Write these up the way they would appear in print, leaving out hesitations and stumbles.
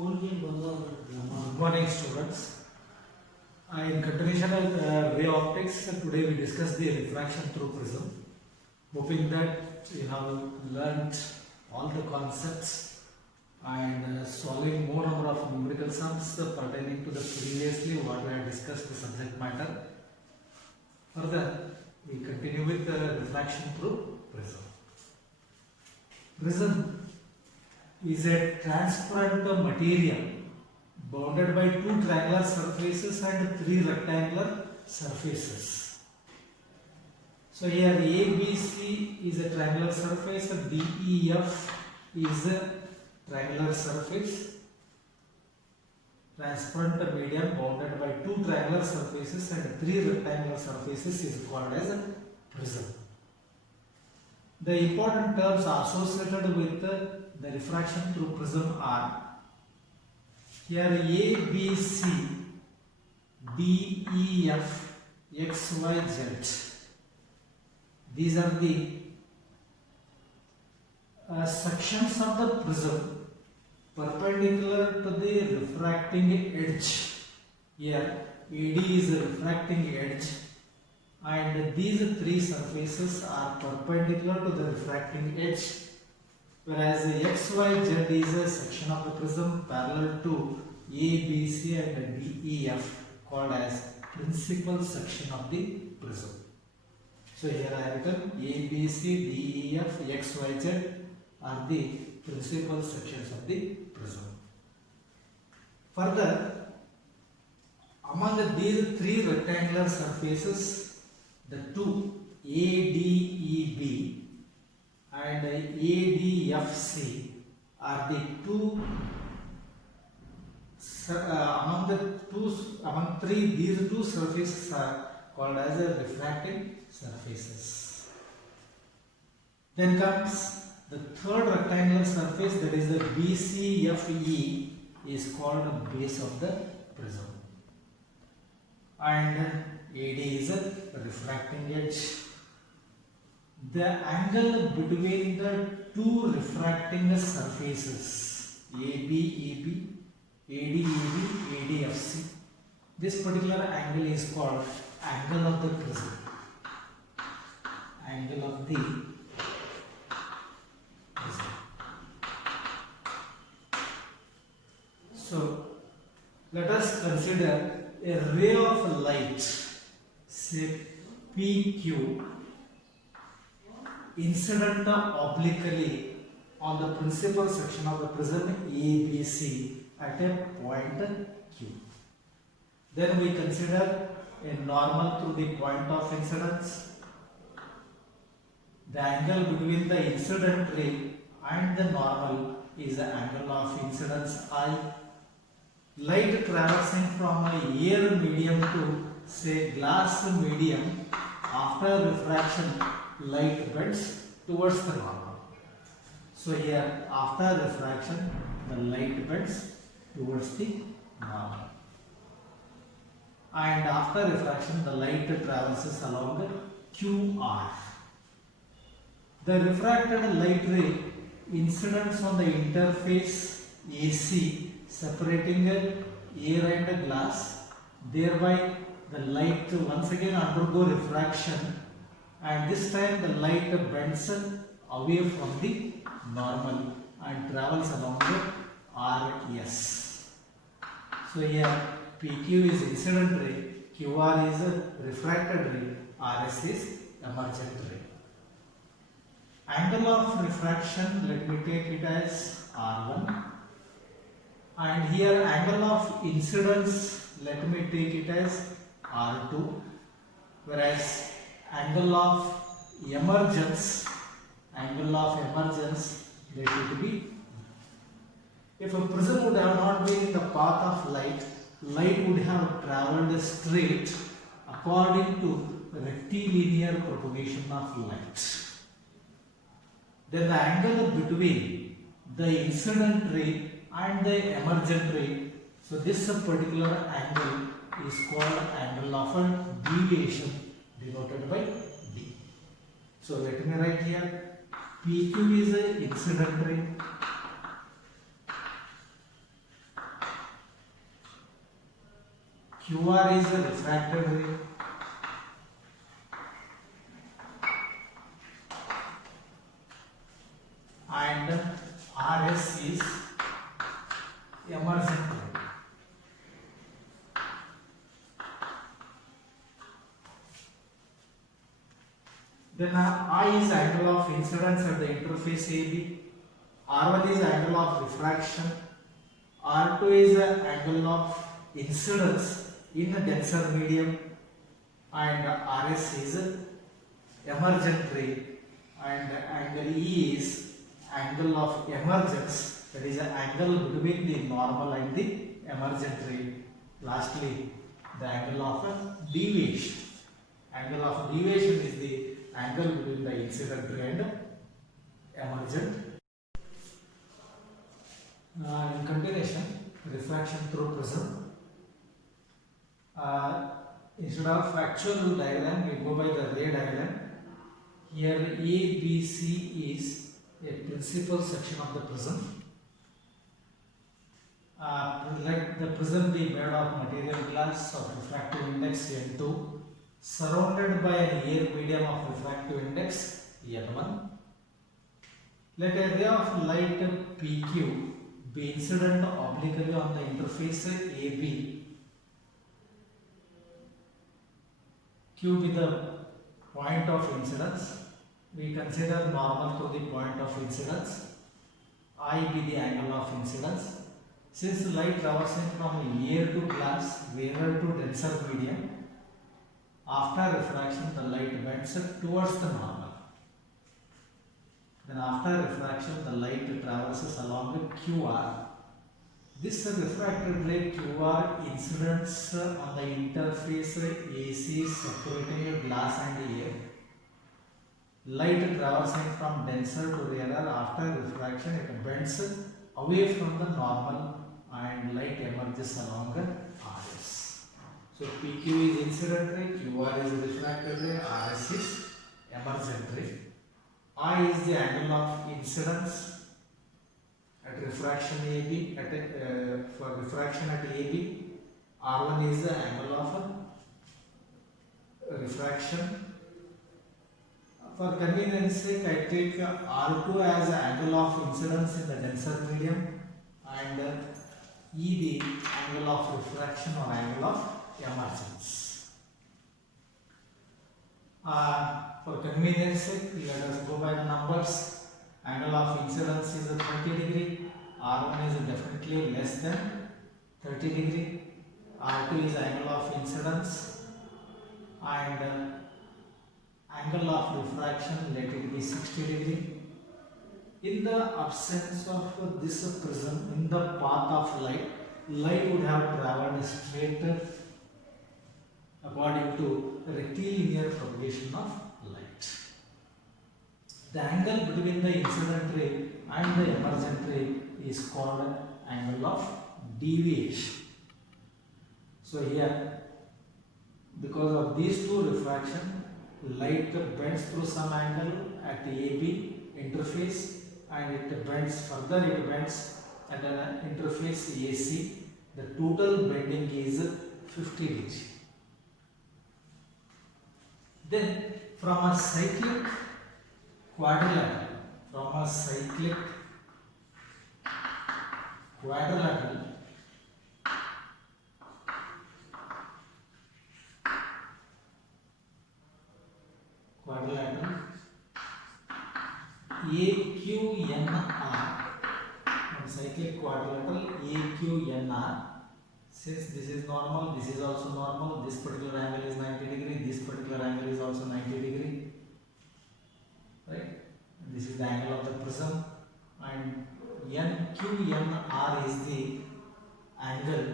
Good morning, students. In continuation of ray optics, today we discuss the refraction through prism. Hoping that you have learnt all the concepts and solving more number of numerical sums pertaining to the previously what we had discussed the subject matter. Further, we continue with the refraction through prism. Prism is a transparent material bounded by two triangular surfaces and three rectangular surfaces. So here ABC is a triangular surface, DEF is a triangular surface. Transparent medium bounded by two triangular surfaces and three rectangular surfaces is called as a prism. The important terms associated with the refraction through prism are here ABC, DEF, XYZ. These are the sections of the prism perpendicular to the refracting edge. Here AD is the refracting edge and these three surfaces are perpendicular to the refracting edge, whereas XYZ is a section of the prism parallel to ABC and DEF called as principal section of the prism. So here I have written ABC, DEF, XYZ are the principal sections of the prism. Further, among these three rectangular surfaces, the two ADEB and ADFC are the two among these two surfaces are called as a refracting surfaces. Then comes the third rectangular surface, that is the BCFE, is called the base of the prism, and AD is a refracting edge. The angle between the two refracting surfaces ABEB, ADEB, ADFC, this particular angle is called angle of the prism. Angle of the prism. So let us consider a ray of light, say PQ, incident obliquely on the principal section of the prism ABC at a point Q. Then we consider a normal through the point of incidence. The angle between the incident ray and the normal is the angle of incidence I. Light traversing from a air medium to say glass medium, after refraction light bends towards the normal. So here after refraction the light bends towards the normal, and after refraction the light traverses along the QR. The refracted light ray incidents on the interface AC separating air and glass, thereby the light once again undergo refraction, and this time the light bends away from the normal and travels along the RS. So here PQ is incident ray, QR is a refracted ray, RS is emergent ray. Angle of refraction, let me take it as R1, and here angle of incidence, let me take it as R2, whereas angle of emergence, let it be. If a prism would have not been in the path of light, light would have travelled straight according to rectilinear propagation of light. Then the angle between the incident ray and the emergent ray, so this particular angle is called angle of a deviation, denoted by D. So let me write here PQ is a incident ray QR is the refracted ray and RS is emergent ray. Then I is angle of incidence at the interface AB, R1 is angle of refraction, R2 is the angle of incidence in a denser medium, and RS is emergent ray, and angle E is angle of emergence, that is the angle between the normal and the emergent ray. Lastly, the angle of deviation. Angle of deviation is the angle between the incident ray and emergent. In continuation, refraction through prism. Instead of actual diagram, we go by the ray diagram. Here A, B, C is a principal section of the prism. Let the prism be made of material glass of refractive index N2, surrounded by an air medium of refractive index N1. Let a ray of light PQ be incident obliquely on the interface AB. Q be the point of incidence. We consider normal to the point of incidence. I be the angle of incidence. Since light traversing from air to glass, rarer to denser medium, after refraction the light bends towards the normal. Then after refraction the light traverses along QR. This refracted ray QR incidents on the interface AC separating glass and air. Light traversing from denser to rarer, after refraction it bends away from the normal and light emerges along RS. So PQ is incident ray, QR is refracted ray, RS is emergent ray. I is the angle of incidence at refraction AB, for refraction at AB. R1 is the angle of refraction. For convenience sake, I take R2 as the angle of incidence in the denser medium and E the angle of refraction or angle of emergence. For convenience sake, let us go by the numbers. Angle of incidence is 30 degree, R1 is definitely less than 30 degree, R2 is angle of incidence, and angle of refraction, let it be 60 degree. In the absence of this prism, in the path of light, light would have travelled straight according to rectilinear propagation of light. The angle between the incident ray and the emergent ray is called angle of deviation. So here, because of these two refraction, light bends through some angle at the AB interface and it bends further, it bends at an interface AC. The total bending is 50 degrees. Then from a cyclic quadrilateral, AQNR, from cyclic quadrilateral AQNR. Since this is normal, this is also normal, this particular angle is 90 degree, this particular angle is also 90 degree, right? And this is the angle of the prism, and NQNR is the angle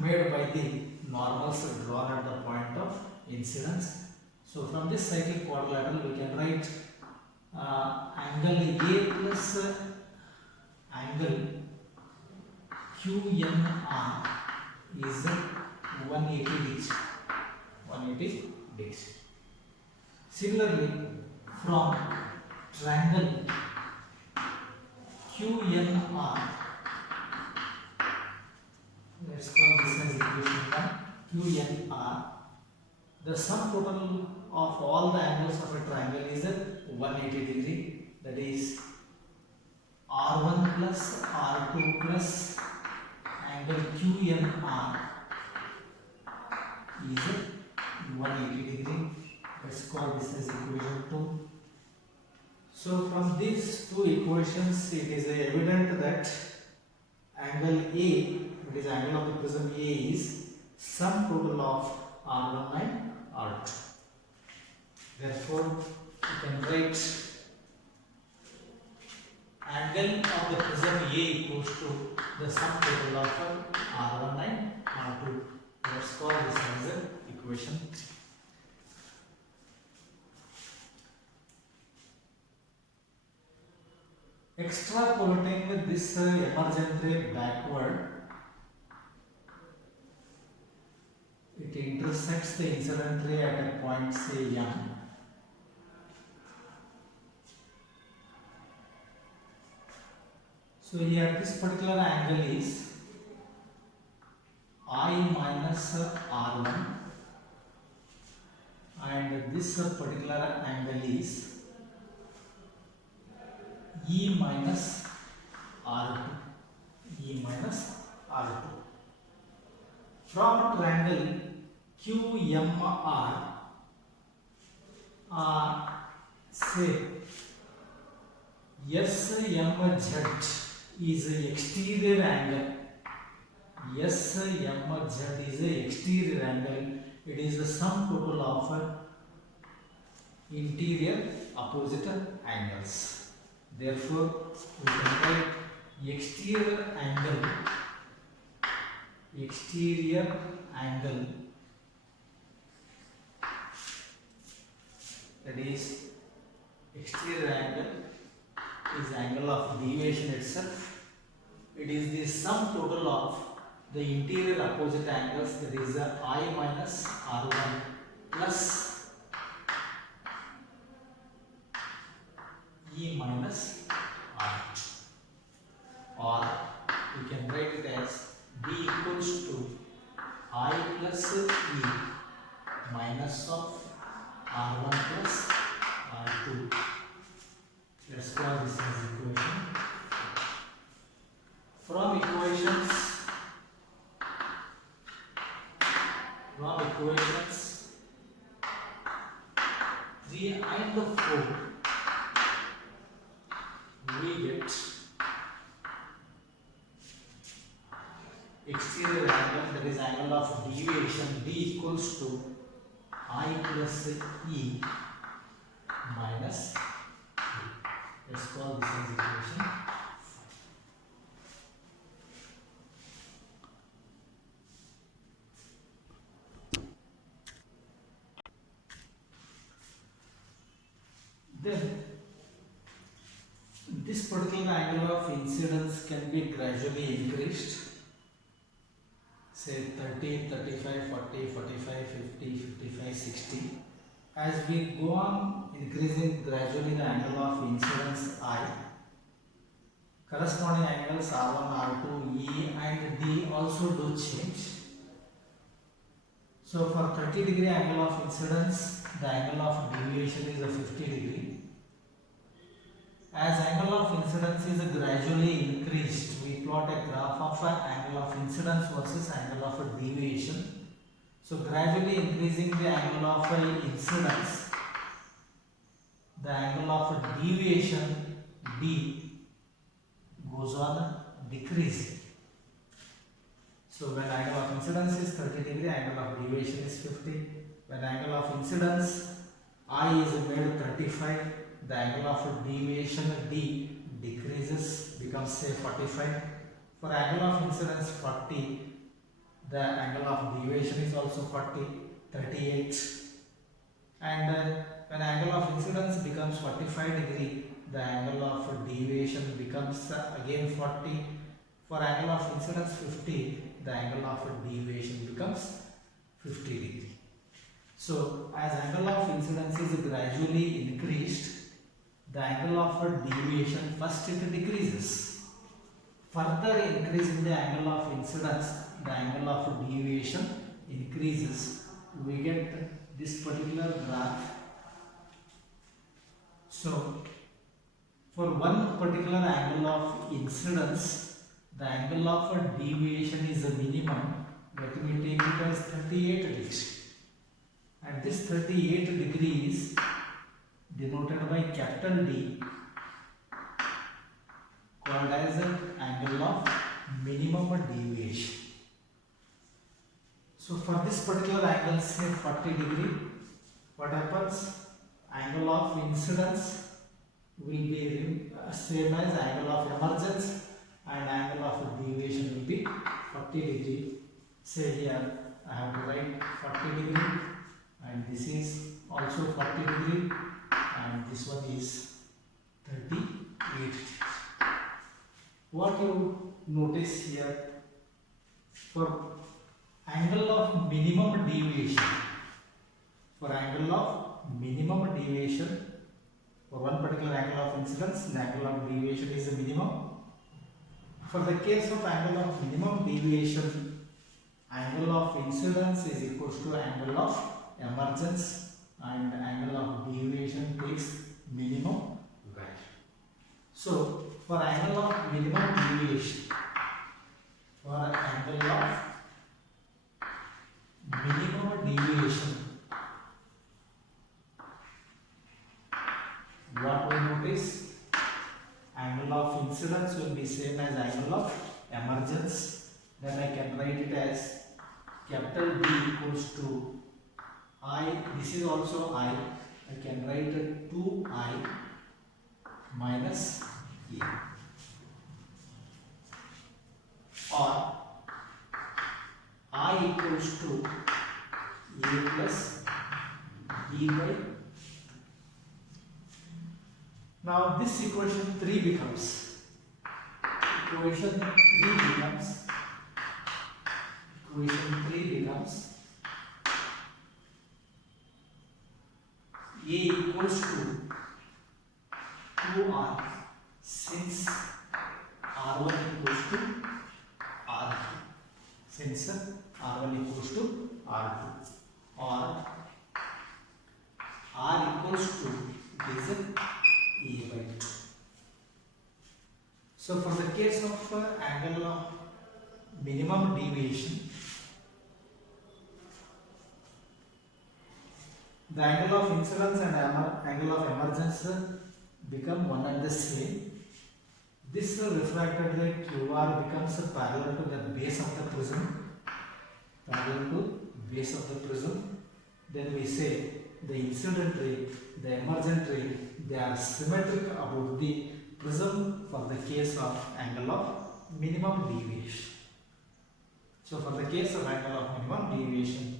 made by the normals drawn at the point of incidence. So from this cyclic quadrilateral we can write angle A plus angle QNR is 180 degrees. 180 degrees. Similarly, from triangle QNR, let's call QNR. The sum total of all the angles of a triangle is 180 degree. That is R1 plus R2 plus angle QNR is 180 degree. Let's call this as equation 2. So from these two equations, it is evident that angle A, that is angle of the prism A, is sum total of R1 and R2. Therefore, you can write angle of the prism A equals to the sum total of R1 and R2. Let's call this as an equation. Extrapolating this emergent ray backward, it intersects the incident ray at a point, say M. So here this particular angle is I minus R1 and this particular angle is E minus R2. E minus R2. From triangle QMR, say SMZ is exterior angle. SMZ is a exterior angle. It is the sum total of interior opposite angles. Therefore, we can write exterior angle that is exterior angle is angle of deviation itself. It is the sum total of the interior opposite angles, that is I minus R1 plus E minus R2, or we can write it as B equals to I plus E minus of R1 plus R2. Let's call this as equation. From equations 3 and 4, we get exterior angle, that is angle of deviation, D equals to I plus E minus E. Let's call this as equation. Then this particular angle of incidence can be gradually increased, say 30, 35, 40, 45, 50, 55, 60. As we go on increasing gradually the angle of incidence I, corresponding angles R1, R2, E and D also do change. So for 30 degree angle of incidence, the angle of deviation is a 50 degree. As angle of incidence is gradually increased, we plot a graph of angle of incidence versus angle of deviation. So gradually increasing the angle of incidence, the angle of deviation D goes on decreasing. So when angle of incidence is 30 degree, angle of deviation is 50. When angle of incidence I is made 35, the angle of deviation D decreases, becomes say 45. For angle of incidence 40, the angle of deviation is also 40, 38. And when angle of incidence becomes 45 degree, the angle of deviation becomes again 40. For angle of incidence 50, the angle of deviation becomes 50 degree. So as angle of incidence is gradually increased, the angle of deviation first it decreases. Further increasing the angle of incidence, the angle of deviation increases, we get this particular graph. So for one particular angle of incidence, the angle of deviation is a minimum, but we take it as 38 degrees. And this 38 degrees denoted by capital D, called as an angle of minimum deviation. So for this particular angle, say 40 degree, what happens? Angle of incidence will be same as angle of emergence, and angle of deviation will be 40 degree. Say here I have to write 40 degree, and this is also 40 degree, and this one is 38. What you notice here, for angle of minimum deviation, for angle of minimum deviation, for one particular angle of incidence, the angle of deviation is the minimum. For the case of angle of minimum deviation, angle of incidence is equals to angle of emergence, and angle of deviation takes minimum value. So for angle of minimum deviation, for angle of minimum deviation, what we notice, angle of incidence will be same as angle of emergence. Then I can write it as capital D equals to I, this is also I can write it 2I minus A, or I equals to A plus E by. Now this equation 3 becomes, equation 3 becomes A equals to 2R, since R1 equals to R2, since R1 equals to R2, or R equals to, it is A by 2. So for the case of angle of minimum deviation, the angle of incidence and angle of emergence become one and the same. This refracted ray QR becomes parallel to the base of the prism, parallel to base of the prism. Then we say the incident ray, the emergent ray, they are symmetric about the prism for the case of angle of minimum deviation. So for the case of angle of minimum deviation,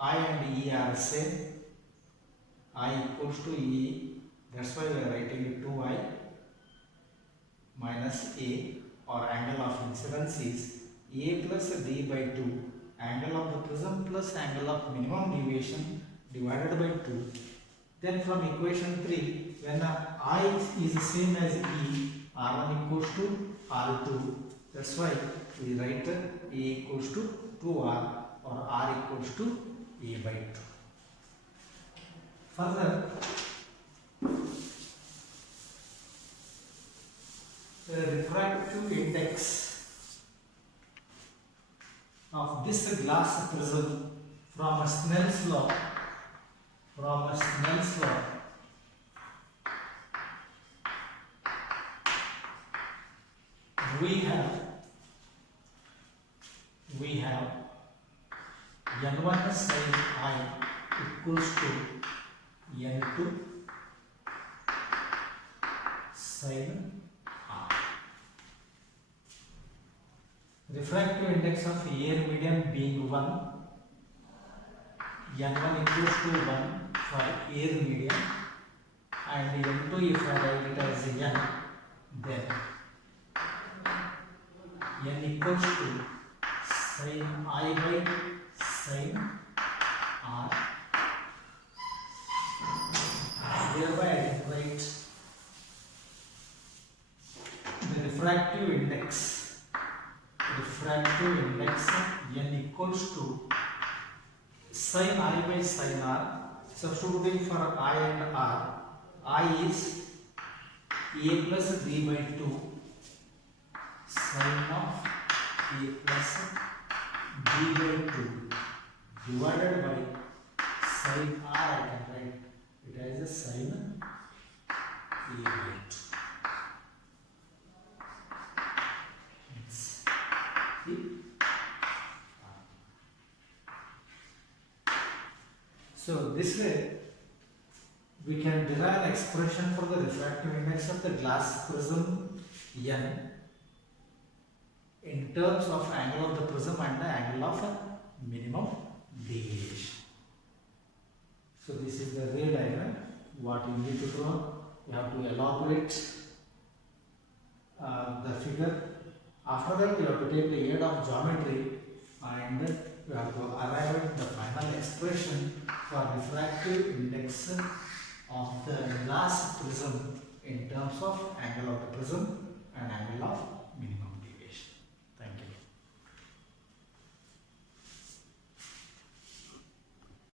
I and E are same. I equals to E, that's why we are writing it 2I minus A, or angle of incidence is A plus D by 2, angle of the prism plus angle of minimum deviation divided by 2. Then from equation 3, when I is same as E, R1 equals to R2, that's why we write A equals to 2R, or R equals to A by 2. Further, the refractive index of this glass prism from a Snell's law, we have N1 sin I equals to N2 sin R. Refractive index of air medium being 1, N1 equals to 1 for air medium, and N2 if I write it as N, then N equals to sin I by sin R. Thereby I can write the refractive index refractive index n equals to sin I by sin r. Substituting for I and r, I is a plus b by 2 sin of a plus b by 2 divided by sin r. I can write it as a sin a by 2. So this way we can derive an expression for the refractive index of the glass prism n in terms of angle of the prism and the angle of minimum deviation. So this is the ray diagram. What you need to do, you have to elaborate the figure. After that you have to take the aid of geometry and you have to arrive at the final expression for refractive index of the glass prism in terms of angle of the prism and angle of